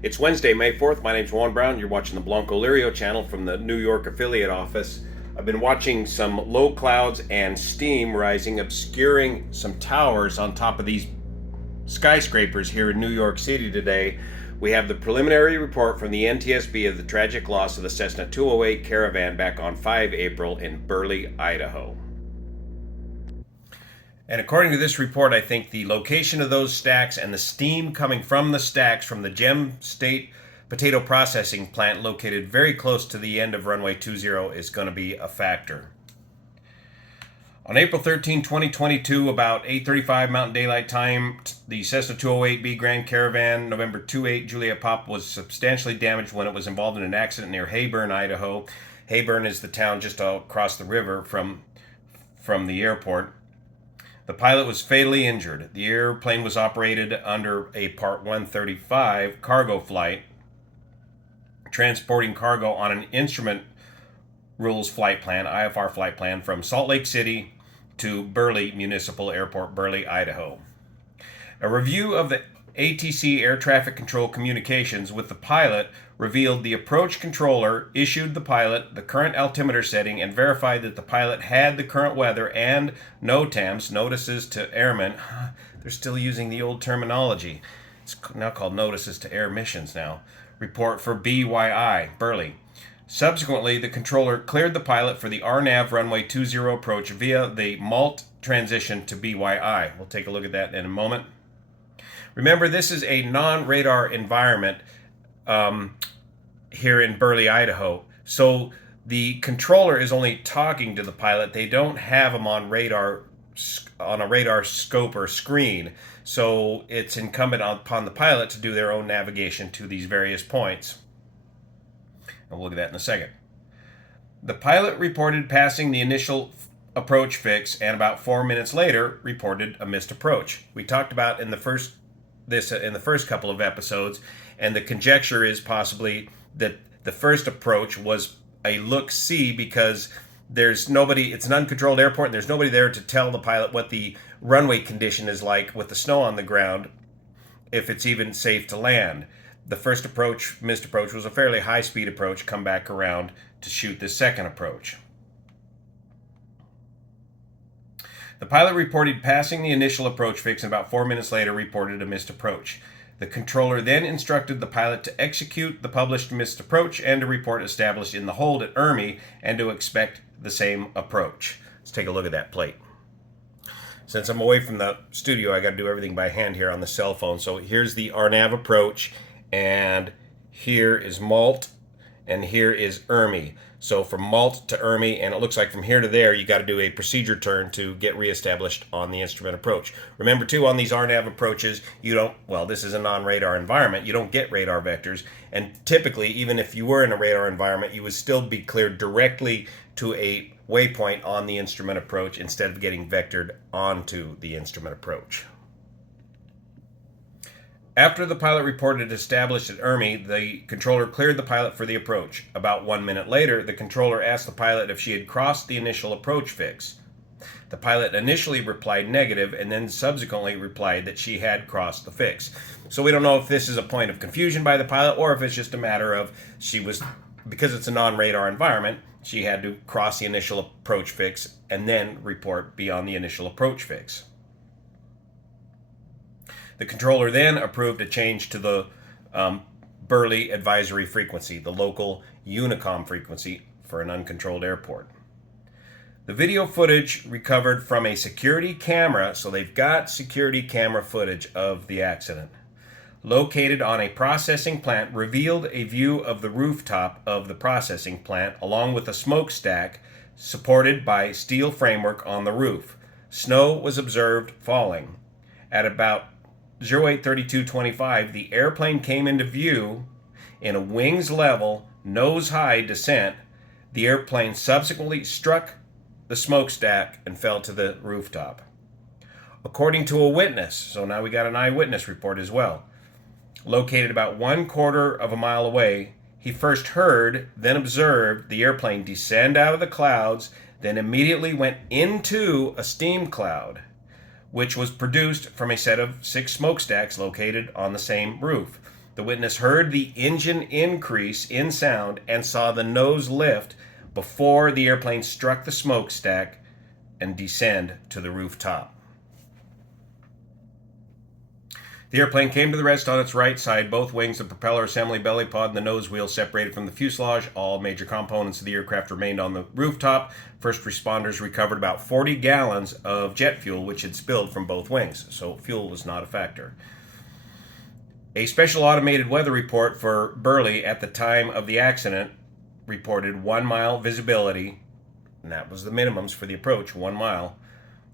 It's Wednesday, May 4th. My name's Juan Brown. You're watching the Blanco Lirio channel from the New York affiliate office. I've been watching some low clouds and steam rising, obscuring some towers on top of these skyscrapers here in New York City today. We have the preliminary report from the NTSB of the tragic loss of the Cessna 208 Caravan back on 5 April in Burley, Idaho. And according to this report, I think the location of those stacks and the steam coming from the stacks from the Gem State potato processing plant located very close to the end of runway 20 is going to be a factor. On April 13, 2022, about 8:35 Mountain Daylight Time, the Cessna 208B Grand Caravan, November 28 Juliet Pop, was substantially damaged when it was involved in an accident near Heyburn, Idaho. Heyburn is the town just across the river from the airport. The pilot was fatally injured. The airplane was operated under a Part 135 cargo flight, transporting cargo on an instrument rules flight plan, IFR flight plan, from Salt Lake City to Burley Municipal Airport, Burley, Idaho. A review of the ATC air traffic control communications with the pilot revealed the approach controller issued the pilot the current altimeter setting and verified that the pilot had the current weather and NOTAMs, notices to airmen. They're still using the old terminology. It's now called notices to air missions now. Report for BYI, Burley. Subsequently, the controller cleared the pilot for the RNAV runway 20 approach via the MALT transition to BYI. We'll take a look at that in a moment. Remember, this is a non-radar environment here in Burley, Idaho. So the controller is only talking to the pilot. They don't have him on a radar scope or screen. So it's incumbent upon the pilot to do their own navigation to these various points. And we'll look at that in a second. The pilot reported passing the initial approach fix and about 4 minutes later reported a missed approach. We talked about in the first couple of episodes, and the conjecture is possibly that the first approach was a look-see because there's nobody, it's an uncontrolled airport and there's nobody there to tell the pilot what the runway condition is like with the snow on the ground, if it's even safe to land. The first approach, missed approach, was a fairly high-speed approach, come back around to shoot the second approach. The pilot reported passing the initial approach fix and about 4 minutes later reported a missed approach. The controller then instructed the pilot to execute the published missed approach and to report established in the hold at ERMI and to expect the same approach. Let's take a look at that plate. Since I'm away from the studio, I got to do everything by hand here on the cell phone. So here's the RNAV approach, and here is MALT, and here is ERMI. So from MALT to ERMI, and it looks like from here to there, you got to do a procedure turn to get reestablished on the instrument approach. Remember, too, on these RNAV approaches, you don't, well, this is a non-radar environment. You don't get radar vectors. And typically, even if you were in a radar environment, you would still be cleared directly to a waypoint on the instrument approach instead of getting vectored onto the instrument approach. After the pilot reported established at ERMI, the controller cleared the pilot for the approach. About 1 minute later, the controller asked the pilot if she had crossed the initial approach fix. The pilot initially replied negative and then subsequently replied that she had crossed the fix. So we don't know if this is a point of confusion by the pilot or if it's just a matter of because it's a non-radar environment, she had to cross the initial approach fix and then report beyond the initial approach fix. The controller then approved a change to the Burley advisory frequency, the local Unicom frequency for an uncontrolled airport. The video footage recovered from a security camera, so they've got security camera footage of the accident, located on a processing plant, revealed a view of the rooftop of the processing plant along with a smokestack supported by steel framework on the roof. Snow was observed falling. At about 08:32:25, the airplane came into view in a wings level, nose high descent. The airplane subsequently struck the smokestack and fell to the rooftop. According to a witness, so now we got an eyewitness report as well, located about 1/4 of a mile away, he first heard, then observed the airplane descend out of the clouds, then immediately went into a steam cloud, which was produced from a set of 6 smokestacks located on the same roof. The witness heard the engine increase in sound and saw the nose lift before the airplane struck the smokestack and descend to the rooftop. The airplane came to the rest on its right side. Both wings, the propeller assembly, belly pod, and the nose wheel separated from the fuselage. All major components of the aircraft remained on the rooftop. First responders recovered about 40 gallons of jet fuel, which had spilled from both wings, so fuel was not a factor. A special automated weather report for Burley at the time of the accident reported 1 mile visibility, and that was the minimums for the approach, 1 mile.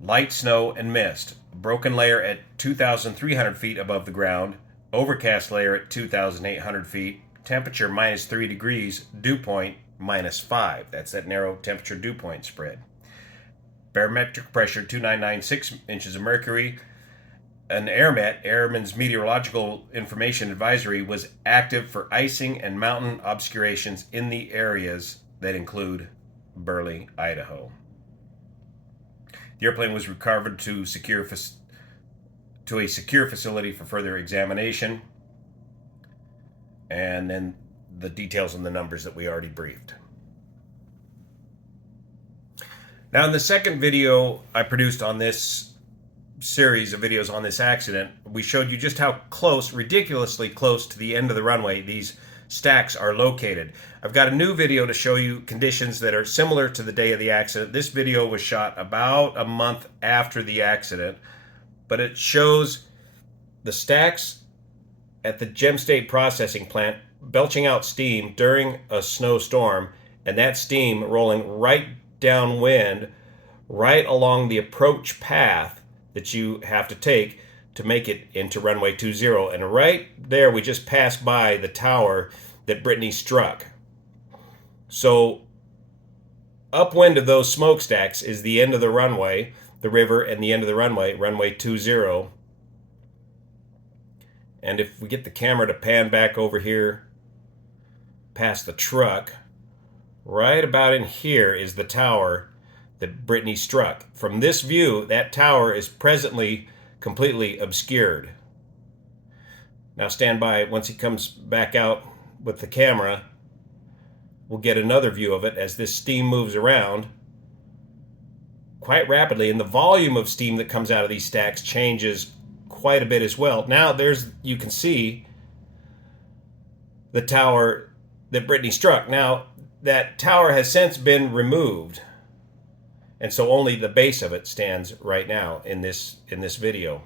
Light snow and mist. Broken layer at 2,300 feet above the ground. Overcast layer at 2,800 feet. Temperature minus 3 degrees. Dew point minus 5. That's that narrow temperature dew point spread. Barometric pressure 2996 inches of mercury. An AirMet, Airman's Meteorological Information Advisory, was active for icing and mountain obscurations in the areas that include Burley, Idaho. The airplane was recovered to a secure facility for further examination. And then the details and the numbers that we already briefed. Now, in the second video I produced on this series of videos on this accident, we showed you just how close, ridiculously close to the end of the runway these stacks are located. I've got a new video to show you conditions that are similar to the day of the accident. This video was shot about a month after the accident, but it shows the stacks at the Gem State processing plant belching out steam during a snowstorm, and that steam rolling right downwind, right along the approach path that you have to take to make it into runway 20. And right there, we just passed by the tower that Brittany struck. So upwind of those smokestacks is the end of the runway, the river, and the end of the runway, runway 20. And if we get the camera to pan back over here past the truck, right about in here is the tower that Brittany struck. From this view, that tower is presently completely obscured. Now stand by. Once he comes back out with the camera, we'll get another view of it as this steam moves around quite rapidly, and the volume of steam that comes out of these stacks changes quite a bit as well. Now you can see the tower that Brittany struck. Now that tower has since been removed, and so only the base of it stands right now in this video.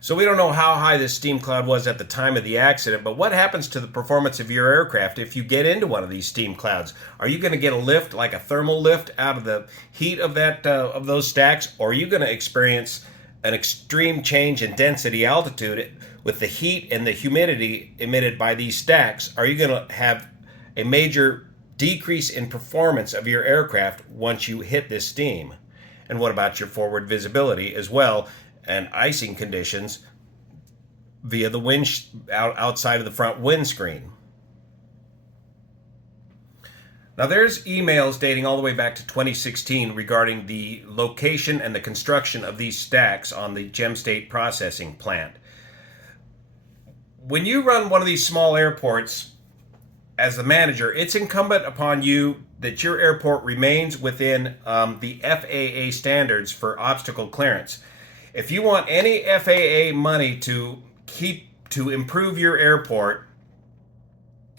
So we don't know how high this steam cloud was at the time of the accident, but what happens to the performance of your aircraft if you get into one of these steam clouds? Are you going to get a lift, like a thermal lift, out of the heat of those stacks, or are you going to experience an extreme change in density altitude with the heat and the humidity emitted by these stacks? Are you going to have a major decrease in performance of your aircraft once you hit this steam? And what about your forward visibility as well, and icing conditions via the wind outside of the front windscreen? Now there's emails dating all the way back to 2016 regarding the location and the construction of these stacks on the Gem State processing plant. When you run one of these small airports, as the manager, it's incumbent upon you that your airport remains within the FAA standards for obstacle clearance. If you want any FAA money to improve your airport,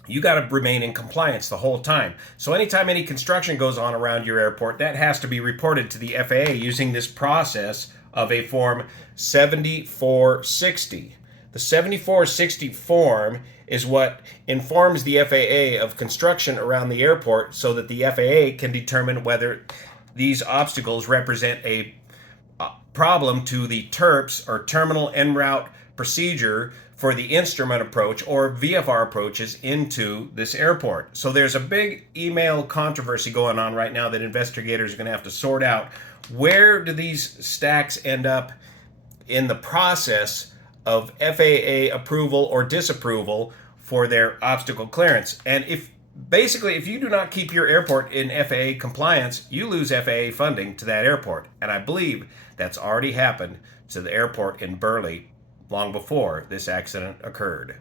you got to remain in compliance the whole time. So anytime any construction goes on around your airport, that has to be reported to the FAA using this process of a Form 7460. The 7460 form is what informs the FAA of construction around the airport so that the FAA can determine whether these obstacles represent a problem to the TERPS, or Terminal En Route Procedure, for the instrument approach or VFR approaches into this airport. So there's a big email controversy going on right now that investigators are going to have to sort out. Where do these stacks end up in the process of FAA approval or disapproval for their obstacle clearance? And if you do not keep your airport in FAA compliance, you lose FAA funding to that airport. And I believe that's already happened to the airport in Burley long before this accident occurred.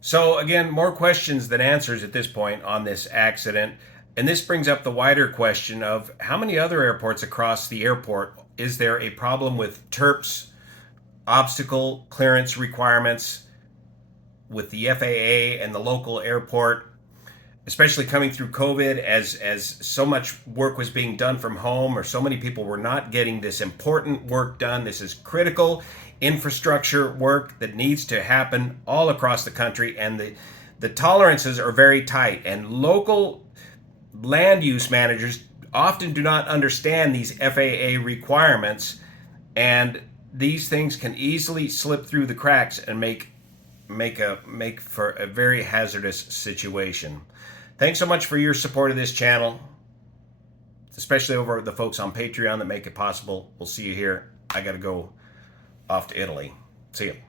So again, more questions than answers at this point on this accident. And this brings up the wider question of how many other airports across the airport is there a problem with TERPs, obstacle clearance requirements with the FAA and the local airport, especially coming through COVID as so much work was being done from home, or so many people were not getting this important work done. This is critical infrastructure work that needs to happen all across the country, and the tolerances are very tight, and local land use managers often do not understand these FAA requirements, and these things can easily slip through the cracks and make for a very hazardous situation. Thanks so much for your support of this channel, especially over the folks on Patreon that make it possible. We'll see you here. I got to go off to Italy. See you.